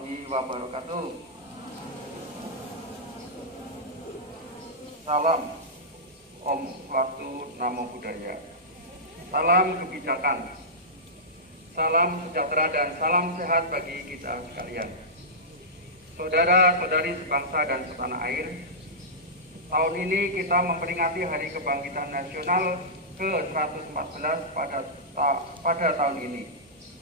warahmatullahi wabarakatuh. Salam Om Swastiastu, Namo Buddhaya. Salam kebijakan, salam sejahtera dan salam sehat bagi kita sekalian. Saudara-saudari sebangsa dan setanah air, tahun ini kita memperingati Hari Kebangkitan Nasional ke-114 pada tahun ini.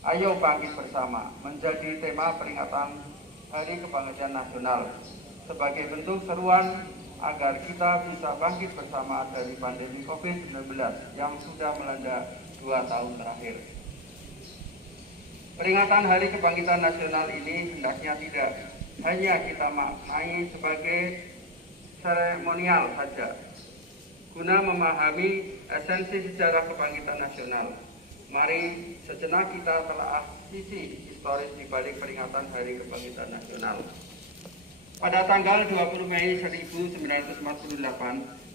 Ayo bangkit bersama menjadi tema peringatan Hari Kebangkitan Nasional sebagai bentuk seruan agar kita bisa bangkit bersama dari pandemi COVID-19 yang sudah melanda 2 tahun terakhir. Peringatan Hari Kebangkitan Nasional ini hendaknya tidak hanya kita maknai sebagai seremonial saja, guna memahami esensi sejarah kebangkitan nasional. Mari sejenak kita telah sisi historis di balik peringatan Hari Kebangkitan Nasional. Pada tanggal 20 Mei 1948,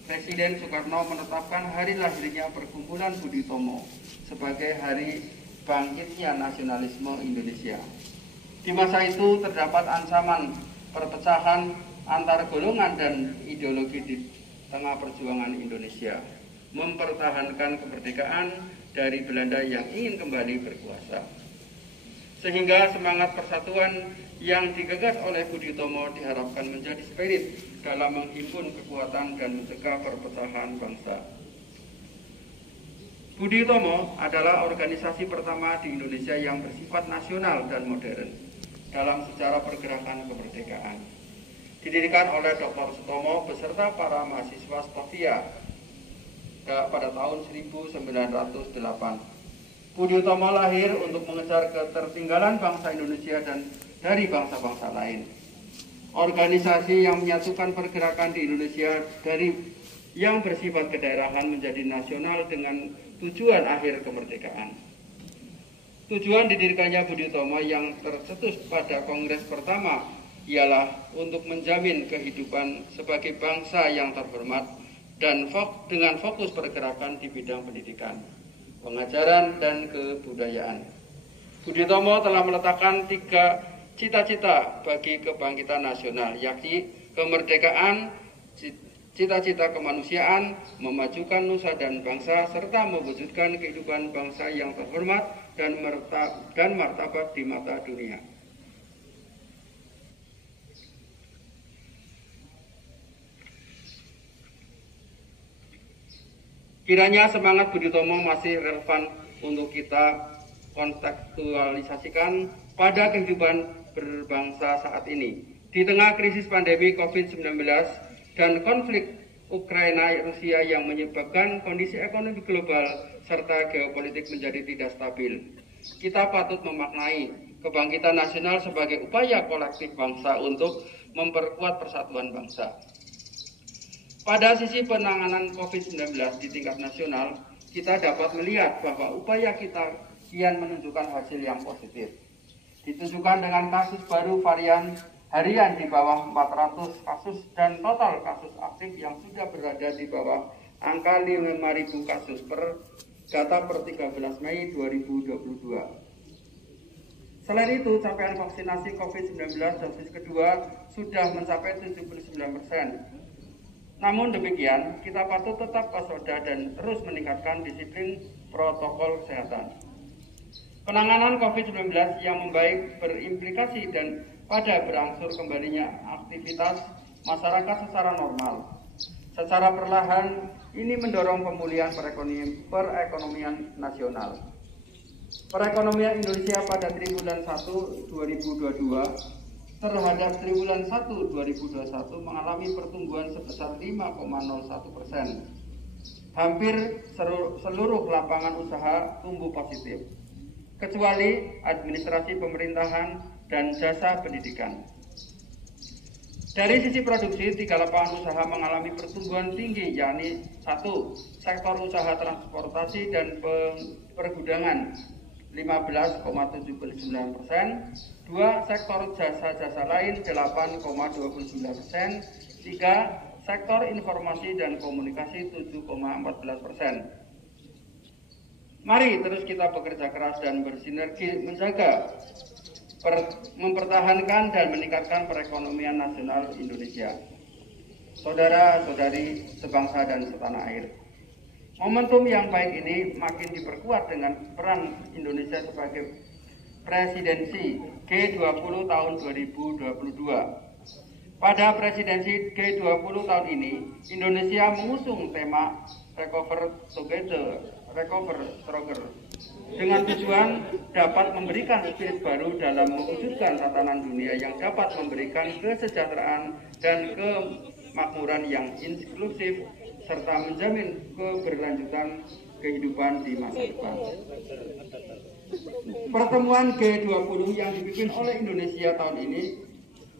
Presiden Soekarno menetapkan hari lahirnya Perkumpulan Budi Utomo sebagai hari bangkitnya nasionalisme Indonesia. Di masa itu terdapat ancaman perpecahan antar golongan dan ideologi di tengah perjuangan Indonesia mempertahankan kemerdekaan dari Belanda yang ingin kembali berkuasa. Sehingga semangat persatuan yang digagas oleh Budi Utomo diharapkan menjadi spirit dalam menghimpun kekuatan dan mencegah perpecahan bangsa. Budi Utomo adalah organisasi pertama di Indonesia yang bersifat nasional dan modern dalam sejarah pergerakan kemerdekaan. Didirikan oleh Dr. Sutomo beserta para mahasiswa Stovia pada tahun 1908. Budi Utomo lahir untuk mengejar ketertinggalan bangsa Indonesia dan dari bangsa-bangsa lain. Organisasi yang menyatukan pergerakan di Indonesia dari yang bersifat kedaerahan menjadi nasional dengan tujuan akhir kemerdekaan. Tujuan didirikannya Budi Utomo yang tercetus pada Kongres pertama ialah untuk menjamin kehidupan sebagai bangsa yang terhormat dan dengan fokus pergerakan di bidang pendidikan, pengajaran, dan kebudayaan. Budi Utomo telah meletakkan 3 cita-cita bagi kebangkitan nasional, yakni kemerdekaan, cita-cita kemanusiaan, memajukan nusa dan bangsa, serta mewujudkan kehidupan bangsa yang terhormat dan martabat di mata dunia. Kiranya semangat Budi Utomo masih relevan untuk kita kontekstualisasikan pada kehidupan berbangsa saat ini. Di tengah krisis pandemi COVID-19 dan konflik Ukraina-Rusia yang menyebabkan kondisi ekonomi global serta geopolitik menjadi tidak stabil, kita patut memaknai kebangkitan nasional sebagai upaya kolektif bangsa untuk memperkuat persatuan bangsa. Pada sisi penanganan COVID-19 di tingkat nasional, kita dapat melihat bahwa upaya kita kian menunjukkan hasil yang positif. Ditunjukkan dengan kasus baru varian harian di bawah 400 kasus dan total kasus aktif yang sudah berada di bawah angka 5.000 kasus per data per 13 Mei 2022. Selain itu, capaian vaksinasi COVID-19 dosis kedua sudah mencapai 79%. Namun demikian, kita patut tetap waspada dan terus meningkatkan disiplin protokol kesehatan. Penanganan COVID-19 yang membaik berimplikasi dan pada berangsur kembalinya aktivitas masyarakat secara normal. Secara perlahan, ini mendorong pemulihan perekonomian nasional. Perekonomian Indonesia pada triwulan 1 2022 terhadap triwulan 1 2021 mengalami pertumbuhan sebesar 5,01%. Hampir seluruh lapangan usaha tumbuh positif, kecuali administrasi pemerintahan dan jasa pendidikan. Dari sisi produksi, 3 lapangan usaha mengalami pertumbuhan tinggi, yakni 1. Sektor usaha transportasi dan pergudangan 15,79%, 2. Sektor jasa-jasa lain 8,29%, 3. Sektor informasi dan komunikasi 7,14%. Mari terus kita bekerja keras dan bersinergi menjaga mempertahankan dan meningkatkan perekonomian nasional Indonesia. Saudara-saudari sebangsa dan setanah air, momentum yang baik ini makin diperkuat dengan peran Indonesia sebagai presidensi G20 tahun 2022. Pada presidensi G20 tahun ini, Indonesia mengusung tema Recover Together, Recover Stronger, dengan tujuan dapat memberikan spirit baru dalam mewujudkan tatanan dunia yang dapat memberikan kesejahteraan dan kemakmuran yang inklusif serta menjamin keberlanjutan kehidupan di masa depan. Pertemuan G20 yang dipimpin oleh Indonesia tahun ini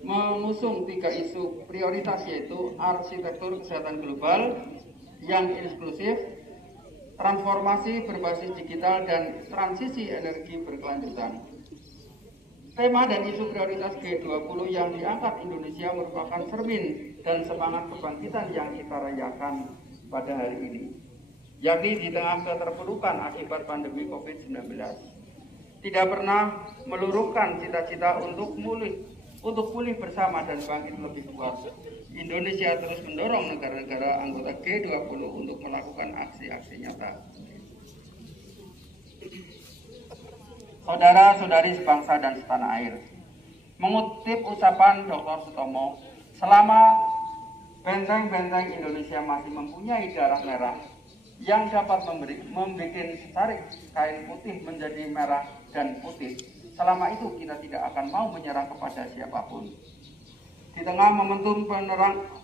mengusung 3 isu prioritas, yaitu arsitektur kesehatan global yang inklusif, transformasi berbasis digital, dan transisi energi berkelanjutan. Tema dan isu prioritas G20 yang diangkat Indonesia merupakan cermin dan semangat kebangkitan yang kita rayakan pada hari ini, yakni di tengah keterpurukan akibat pandemi COVID-19. Tidak pernah meluruhkan cita-cita untuk pulih bersama dan bangkit lebih kuat. Indonesia terus mendorong negara-negara anggota G20 untuk melakukan aksi-aksi nyata. Saudara-saudari sebangsa dan setanah air, mengutip ucapan Dr. Sutomo, selama benteng-benteng Indonesia masih mempunyai darah merah yang dapat membuat setarik kain putih menjadi merah dan putih, selama itu kita tidak akan mau menyerah kepada siapapun. Di tengah momentum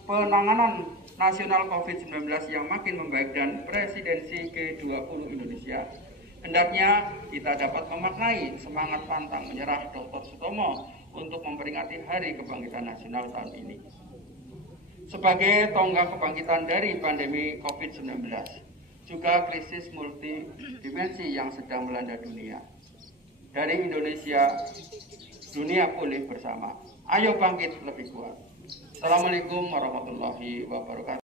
penanganan nasional COVID-19 yang makin membaik dan presidensi G20 Indonesia, hendaknya kita dapat memaknai semangat pantang menyerah Dr. Sutomo untuk memperingati Hari Kebangkitan Nasional tahun ini. Sebagai tonggak kebangkitan dari pandemi COVID-19, juga krisis multidimensi yang sedang melanda dunia. Dari Indonesia, dunia pulih bersama. Ayo bangkit lebih kuat. Assalamualaikum warahmatullahi wabarakatuh.